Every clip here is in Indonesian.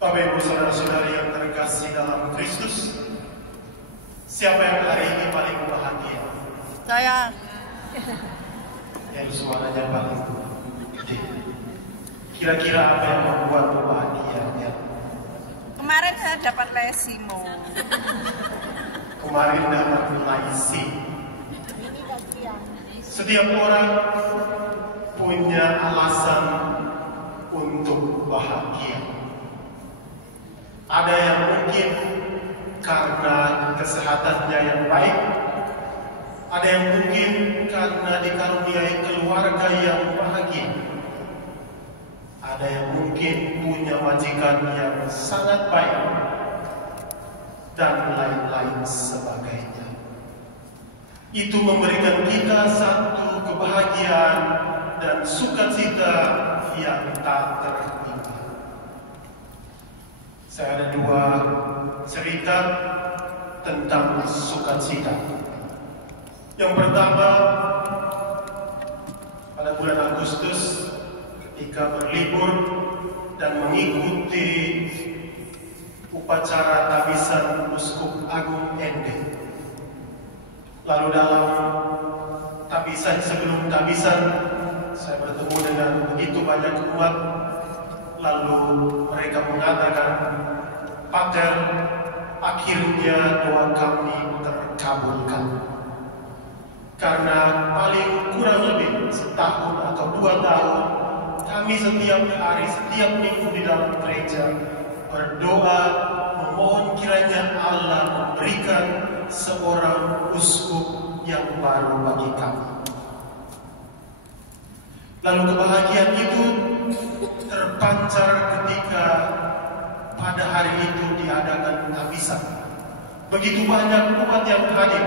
Bapak Ibu Saudara-saudari yang terkasih dalam Kristus, siapa yang hari ini paling bahagia? Saya. Yang suaranya paling gede. Kira-kira apa yang membuat bahagianya? Kemarin saya dapat lesimo. Kemarin dapat laisi. Setiap orang punya alasan untuk bahagia. Ada yang mungkin karena kesehatannya yang baik, ada yang mungkin karena dikaruniai keluarga yang bahagia, ada yang mungkin punya majikan yang sangat baik, dan lain-lain sebagainya. Itu memberikan kita satu kebahagiaan dan sukacita yang tak terhingga. Saya ada dua cerita tentang sukacita. Yang pertama, pada bulan Agustus ketika berlibur dan mengikuti upacara tabisan Uskup Agung Ende. Lalu dalam tabisan, sebelum tabisan, saya bertemu dengan begitu banyak umat. Lalu mereka mengatakan, "Pater, akhirnya doa kami terkabulkan." Karena paling kurang lebih setahun atau 2 tahun, kami setiap hari, setiap minggu di dalam gereja berdoa, memohon kiranya Allah memberikan seorang uskup yang baru bagi kami. Lalu kebahagiaan itu terpancar ketika pada hari itu diadakan tabisan. Begitu banyak umat yang hadir.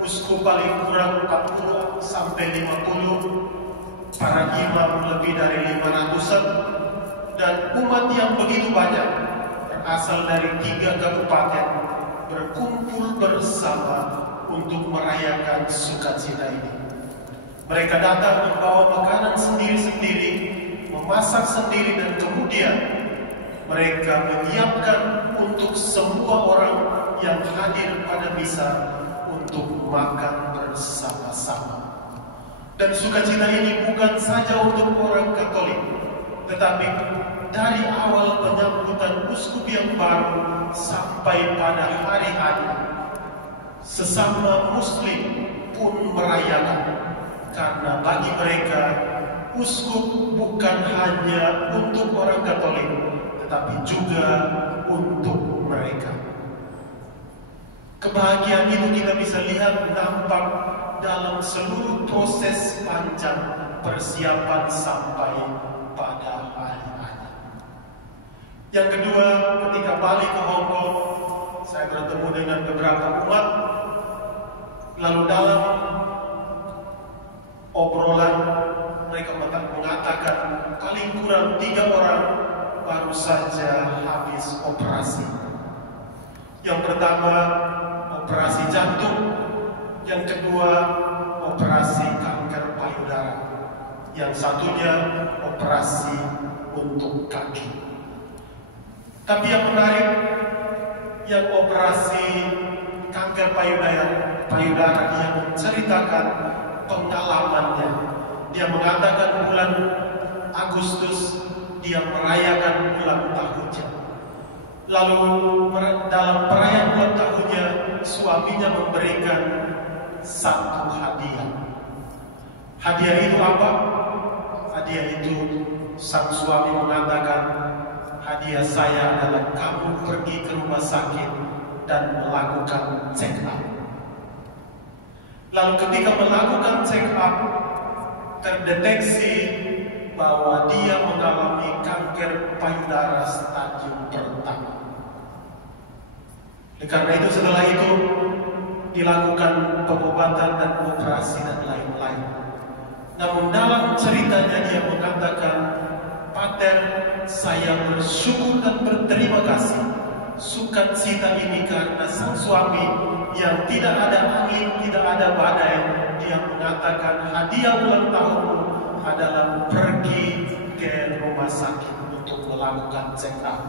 Uskup paling kurang 40 sampai 50, para imam lebih dari 500-an, dan umat yang begitu banyak berasal dari 3 kabupaten berkumpul bersama untuk merayakan sukacita ini. Mereka datang membawa makanan sendiri-sendiri, memasak sendiri, dan kemudian mereka menyiapkan untuk semua orang yang hadir pada misa untuk makan bersama-sama. Dan sukacita ini bukan saja untuk orang Katolik, tetapi dari awal penyambutan uskup yang baru sampai pada hari-hari, sesama Muslim pun merayakan. Karena bagi mereka, uskup bukan hanya untuk orang Katolik, tetapi juga untuk mereka. Kebahagiaan itu kita bisa lihat nampak dalam seluruh proses panjang persiapan sampai pada hari-hari. Yang kedua, ketika balik ke Hong Kong, saya bertemu dengan beberapa umat. Lalu dalam obrolan mereka mengatakan paling kurang 3 orang baru saja habis operasi. Yang pertama operasi jantung, yang kedua operasi kanker payudara, yang satunya operasi untuk kaki. Tapi yang menarik, yang operasi kanker payudara dia menceritakan pengalamannya. Dia mengatakan bulan Agustus dia merayakan ulang tahunnya. Lalu dalam perayaan ulang tahunnya, suaminya memberikan satu hadiah. Hadiah itu apa? Hadiah itu sang suami mengatakan, "Hadiah saya adalah kamu pergi ke rumah sakit dan melakukan check up." Lalu ketika melakukan check up, terdeteksi bahwa dia mengalami kanker payudara stadium pertama. Karena itu setelah itu dilakukan pengobatan dan operasi dan lain-lain. Namun dalam ceritanya dia mengatakan, "Pater, saya bersyukur dan berterima kasih. Sukacita ini karena sang suami yang tidak ada angin, tidak ada badai, dia mengatakan hadiah ulang tahunmu adalah pergi ke rumah sakit untuk melakukan check up.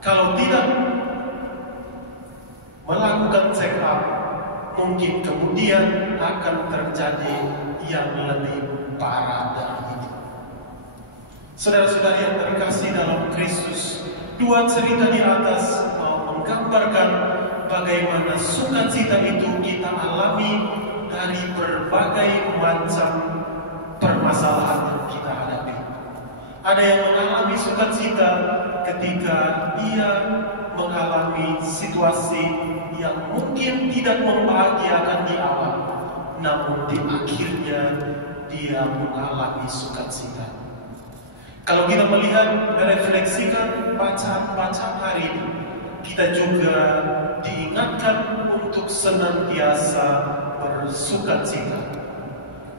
Kalau tidak melakukan check up, mungkin kemudian akan terjadi yang lebih parah dari ini. Saudara-saudara yang terkasih dalam Kristus, dua cerita di atas mau menggambarkan bagaimana sukacita itu kita alami dari berbagai macam permasalahan yang kita hadapi. Ada yang mengalami sukacita ketika ia mengalami situasi yang mungkin tidak membahagiakan di awal, namun di akhirnya dia mengalami sukacita. Kalau kita melihat, merefleksikan bacaan-bacaan hari ini, kita juga diingatkan untuk senantiasa bersukacita.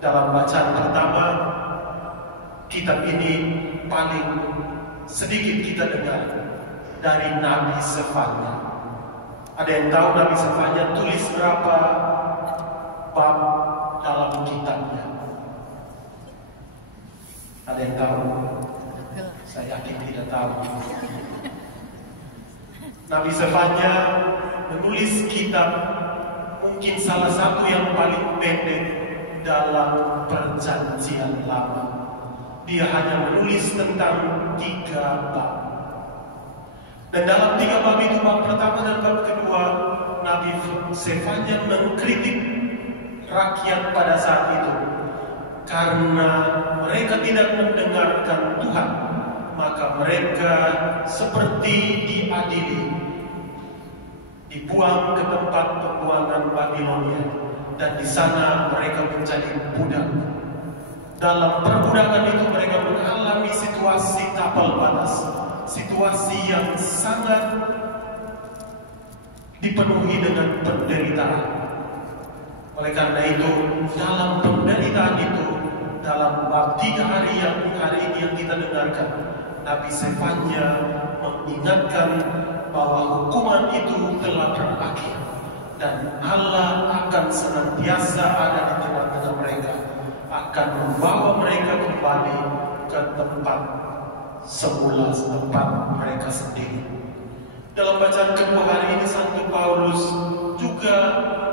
Dalam bacaan pertama, kitab ini paling sedikit kita dengar dari Nabi Sefanya. Ada yang tahu Nabi Sefanya tulis berapa bab dalam kitabnya? Ada yang tahu? Saya yakin tidak tahu. Nabi Sefanya menulis kitab mungkin salah satu yang paling pendek dalam Perjanjian Lama. Dia hanya menulis tentang 3 bab. Dan dalam 3 bab itu, bab pertama dan bab kedua, Nabi Sefanya mengkritik rakyat pada saat itu karena mereka tidak mendengarkan Tuhan, maka mereka seperti diadili, dibuang ke tempat pembuangan Babilonia, dan di sana mereka menjadi budak. Dalam perbudakan itu mereka mengalami situasi tapal batas, situasi yang sangat dipenuhi dengan penderitaan. Oleh karena itu, dalam penderitaan itu, dalam bab 3 hari ini yang kita dengarkan, Nabi Sefanya mengingatkan bahwa hukuman itu telah berakhir dan Allah akan senantiasa ada di tengah-tengah mereka, akan membawa mereka kembali ke tempat semula, tempat mereka sendiri. Dalam bacaan kedua hari ini, Santo Paulus juga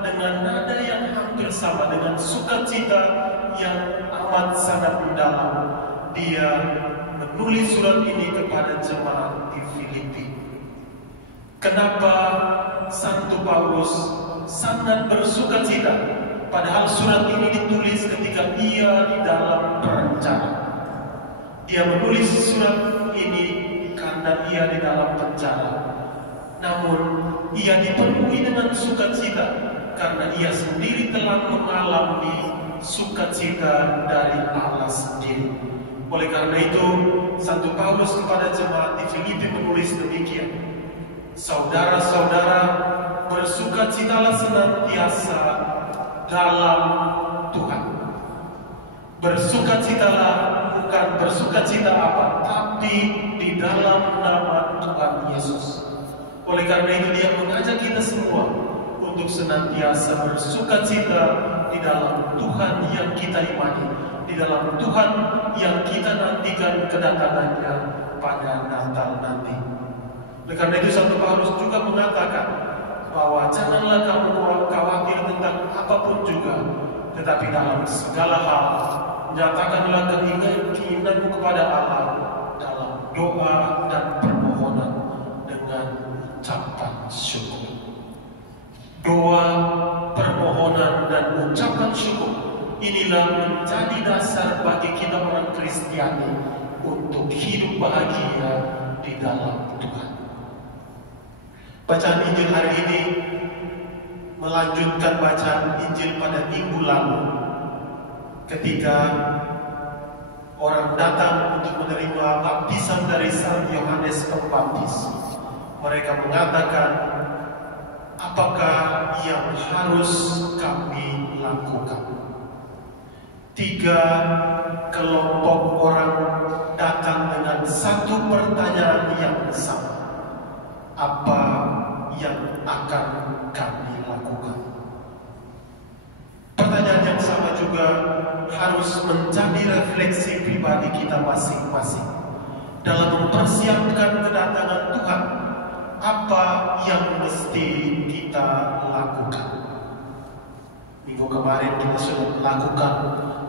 dengan nada yang hampir sama, dengan sukacita yang amat sangat mendalam, dia menulis surat ini kepada jemaat di Filipi. Kenapa Santo Paulus sangat bersukacita, padahal surat ini ditulis ketika ia di dalam penjara? Dia menulis surat ini karena ia di dalam penjara, namun ia dipenuhi dengan sukacita karena ia sendiri telah mengalami sukacita dari Allah sendiri. Oleh karena itu, Santo Paulus kepada jemaat di Filipi menulis demikian: saudara-saudara, bersukacitalah senantiasa dalam Tuhan. Bersukacitalah, bukan bersukacita apa, tapi di dalam nama Tuhan Yesus. Oleh karena itu, dia mengajak kita semua untuk senantiasa bersukacita di dalam Tuhan yang kita imani, di dalam Tuhan yang kita nantikan kedatangannya pada Natal nanti. Oleh karena itu, Santo Paulus juga mengatakan bahwa janganlah kamu khawatir tentang apapun juga, tetapi dalam segala hal nyatakanlah keinginanmu kepada Allah dalam doa dan permohonan dengan ucapan syukur. Doa, permohonan, dan ucapan syukur inilah menjadi dasar bagi kita orang Kristiani untuk hidup bahagia di dalam Tuhan. Bacaan Injil hari ini melanjutkan bacaan Injil pada minggu lalu, ketika orang datang untuk menerima baptisan dari Sang Yohanes Pembaptis. Mereka mengatakan, apakah yang harus kami lakukan? 3 kelompok orang datang dengan satu pertanyaan yang sama: apa yang akan kami lakukan? Pertanyaan yang sama juga harus menjadi refleksi pribadi kita masing-masing dalam mempersiapkan kedatangan Tuhan apa yang mesti kita lakukan. Minggu kemarin kita sudah melakukan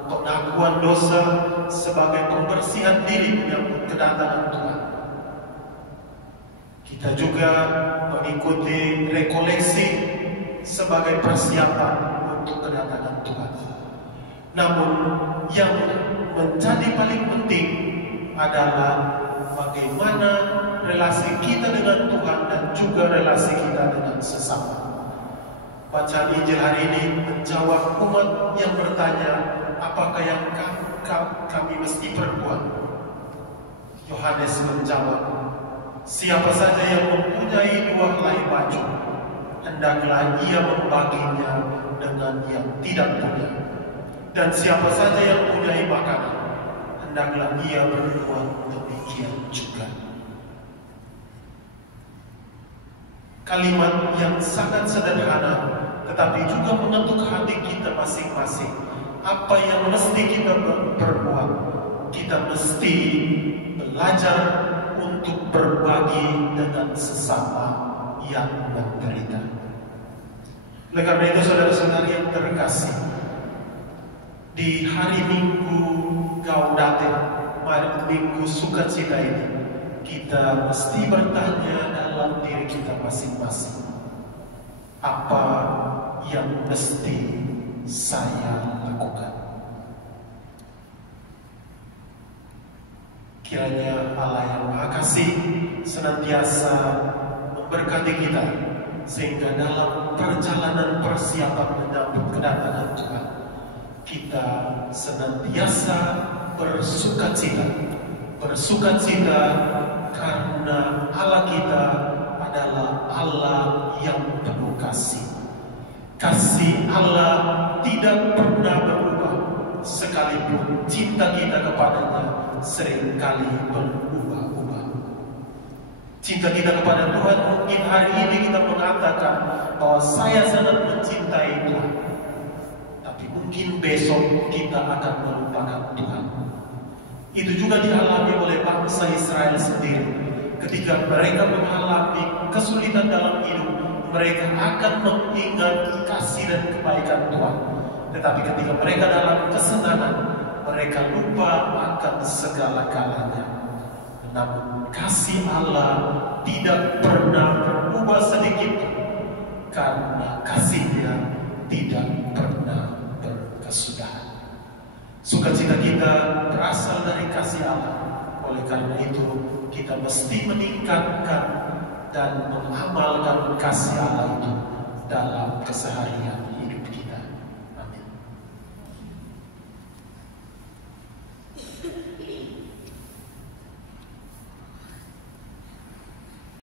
pengakuan dosa sebagai pembersihan diri menyambut kedatangan Tuhan. Kita juga mengikuti rekoleksi sebagai persiapan untuk kedatangan Tuhan. Namun yang menjadi paling penting adalah bagaimana relasi kita dengan Tuhan dan juga relasi kita dengan sesama. Bacaan Injil hari ini menjawab umat yang bertanya, apakah yang kami mesti perbuat? Yohanes menjawab, siapa saja yang mempunyai 2 helai baju, hendaklah ia membaginya dengan yang tidak punya. Dan siapa saja yang mempunyai makanan, hendaklah ia berbuat demikian juga. Kalimat yang sangat sederhana, tetapi juga mengetuk hati kita masing-masing. Apa yang mesti kita perbuat? Kita mesti belajar untuk berbagi dengan sesama yang menderita. Oleh karena itu, saudara-saudari yang terkasih, di hari Minggu Gaudete, Minggu Sukacita ini, kita mesti bertanya dalam diri kita masing-masing, apa yang mesti saya lakukan? Kiranya Allah yang Maha Kasih senantiasa memberkati kita, sehingga dalam perjalanan persiapan menyambut kedatangan Tuhan, kita senantiasa bersukacita karena Allah kita adalah Allah yang penuh kasih. Kasih Allah tidak pernah berubah, sekalipun cinta kita kepadanya seringkali berubah-ubah. Cinta kita kepada Tuhan, mungkin hari ini kita mengatakan bahwa saya sangat mencintai Tuhan, tapi mungkin besok kita akan melupakan Tuhan. Itu juga dialami oleh bangsa Israel sendiri. Ketika mereka mengalami kesulitan dalam hidup, mereka akan mengingat kasih dan kebaikan Tuhan. Tetapi ketika mereka dalam kesenangan, mereka lupa akan segala-galanya. Namun kasih Allah tidak pernah berubah sedikit, karena kasih-Nya tidak pernah berkesudahan. Sukacita kita berasal dari kasih Allah. Oleh karena itu, kita mesti meningkatkan dan mengamalkan kasih Allah itu dalam keseharian hidup kita. Amin.